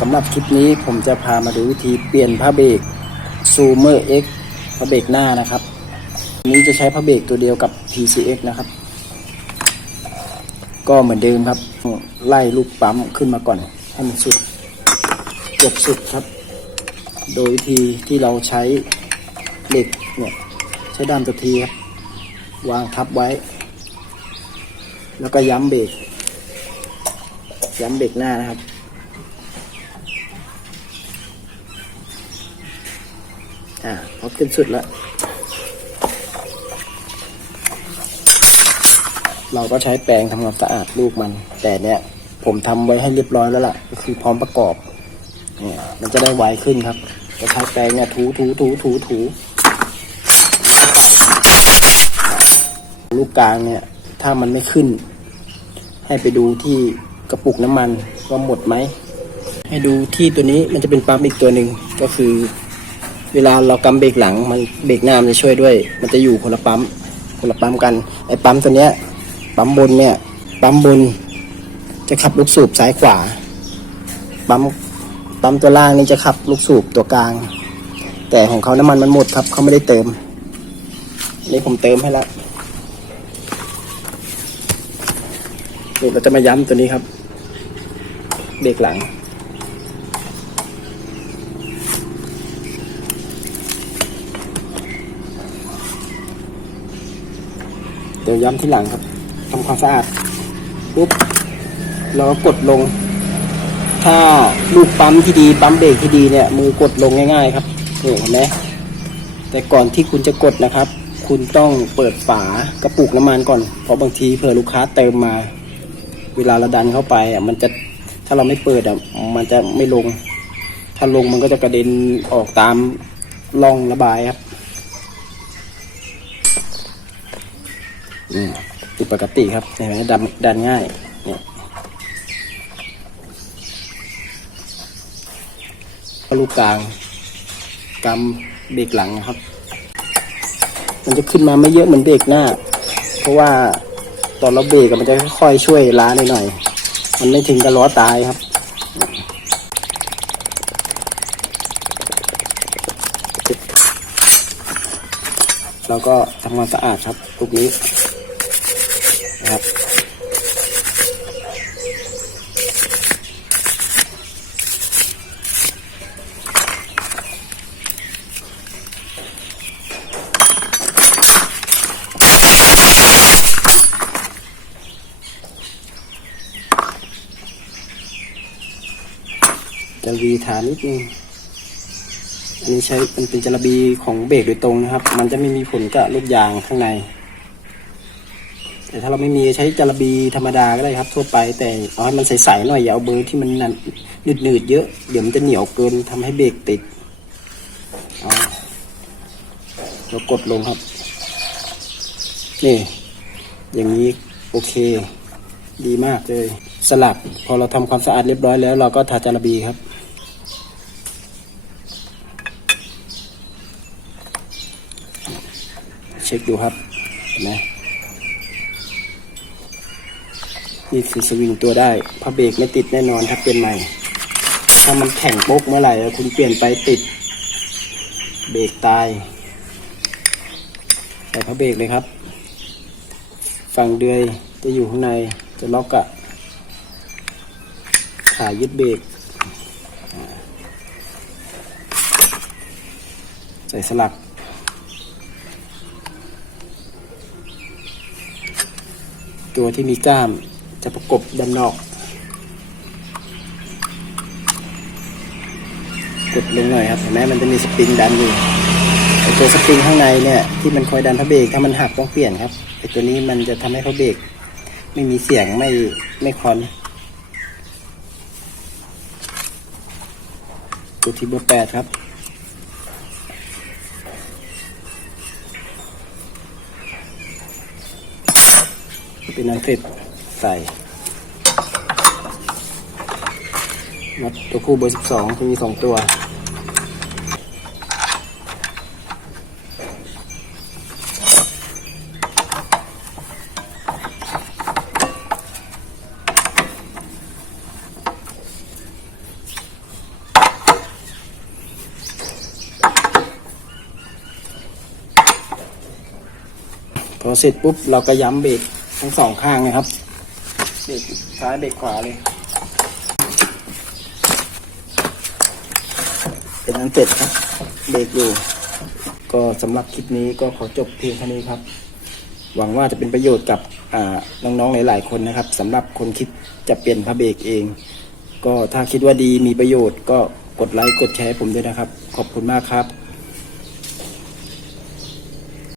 สำหรับคลิปนี้ผมจะพามาดูวิธีเปลี่ยนผ้าเบรกซูเมอร์ X ผ้าเบรกหน้านะครับ นี้จะใช้ผ้าเบรกตัวเดียวกับ PCX นะครับ ก็เหมือนเดิมครับ ไล่ลูกปั๊มขึ้นมาก่อน ให้มันสุดจบสุดครับ โดยวิธีที่เราใช้เหล็กเนี่ยใช้ด้ามตัวทีครับ วางทับไว้ แล้วก็ย้ำเบรกย้ำเบรกหน้านะครับ อ่าพอขึ้นสุดแล้ว เราก็ใช้แปรงทำความสะอาดลูกมัน แต่เนี่ย ผมทำไว้ให้เรียบร้อยแล้วล่ะ ก็คือพร้อมประกอบ เนี่ย มันจะได้ไวขึ้นครับก็ใช้แปรงเนี่ยถูถูถูถูถูลูกกลางเนี่ย ถ้ามันไม่ขึ้น ให้ไปดูที่กระปุกน้ำมันว่าหมดไหม ให้ดูที่ตัวนี้มันจะเป็นปั๊มอีกตัวหนึ่งก็คือ เวลาเรากำเบรกหลังมันเบรกหน้ามันจะช่วยด้วย มันจะอยู่คนละปั๊มคนละปั๊มกันไอ้ปั๊มตัวเนี้ยปั๊มบนเนี่ยปั๊มบน จะขับลูกสูบซ้ายขวาปั๊มปั๊มตัวล่างนี่จะขับลูกสูบตัวกลาง แต่ของเขาน้ำมันมันหมดครับเขาไม่ได้เติมนนี่ผมเติมให้ละนี่เราจะมาย้ำตัวนี้ครับเบรกหลัง เดี๋ยวย้ำที่หลังครับทำความสะอาดปุ๊บเราก็กดลง ถ้าลูกปั๊มที่ดีปั๊มเบรกที่ดีเนี่ยมือกดลงง่ายๆครับนี่เห็นไหมแต่ก่อนที่คุณจะกดนะครับ คุณต้องเปิดฝากระปุกน้ำมันก่อน เพราะบางทีเผื่อลูกค้าเติมมา เวลาเราดันเข้าไปอะมันจะถ้าเราไม่เปิดอะมันจะไม่ลง ถ้าลงมันก็จะกระเด็นออกตามร่องระบายครับ อืมติดปกติครับเห็นไหมดันดันง่ายเนี่ยลูกกลางกำเบรกหลังนะครับ มันจะขึ้นมาไม่เยอะเหมือนเบรกหน้า เพราะว่าตอนเราเบรกมันจะค่อยช่วยล้าหน่อยๆมันไม่ถึงกับล้อตายครับเราก็ทำความสะอาดครับลูกนี้ นะครับจะวีฐานนิดนึง อันนี้ใช้มันเป็นจระบีของเบรกโดยตรงนะครับ มันจะไม่มีผลกับลูกยางข้างใน แต่ถ้าเราไม่มีใช้จระบีธรรมดาก็ได้ครับทั่วไป แต่เอาให้มันใสๆหน่อยอย่าเอาเบอร์ที่มันหนืดๆเยอะเดี๋ยวมันจะเหนียวเกินทำให้เบรกติดเรากดลงครับ นี่ อย่างนี้โอเค ดีมากเลย สลับพอเราทำความสะอาดเรียบร้อยแล้ว เราก็ทาจระบีครับเช็คดูครับเห็นไหม นี่คือสวิงตัวได้ผ้าเบรกไม่ติดแน่นอนถ้าเป็นใหม่ ถ้ามันแข็งโป๊กเมื่อไหร่แล้วคุณเปลี่ยนไปติด เบรกตายใส่ผ้าเบรกเลยครับ ฝั่งเดือยจะอยู่ข้างในจะล็อกกะขายึดเบรกใส่สลักตัวที่มีกล้าม จะประกบด้านนอก กดลงหน่อยครับเห็นไหมมันจะมีสปริงดันอยู่ไอตัวสปริงข้างในเนี่ยที่มันคอยดันพระเบรกถ้ามันหักต้องเปลี่ยนครับไอตัวนี้มันจะทำให้พระเบรกไม่มีเสียงไม่ไม่คอนตัวที่เบอร์แปดครับเป็นอันเสร็จใส่ งัดตัวคู่เบอร์สิบสองจะมีสองตัว พอเสร็จปุ๊บเราก็ย้ำเบรกทั้งสองข้างนะครับ เบรกซ้ายเบรกขวาเลย เป็นอันเสร็จครับเบรกอยู่ ก็สำหรับคลิปนี้ก็ขอจบเพียงเท่านี้ครับ หวังว่าจะเป็นประโยชน์กับอ่าน้องๆหลายๆคนนะครับสำหรับคนคิดจะเปลี่ยนพระเบรกเอง ก็ถ้าคิดว่าดีมีประโยชน์ก็กดไลค์กดแชร์ให้ผมด้วยนะครับ ขอบคุณมากครับ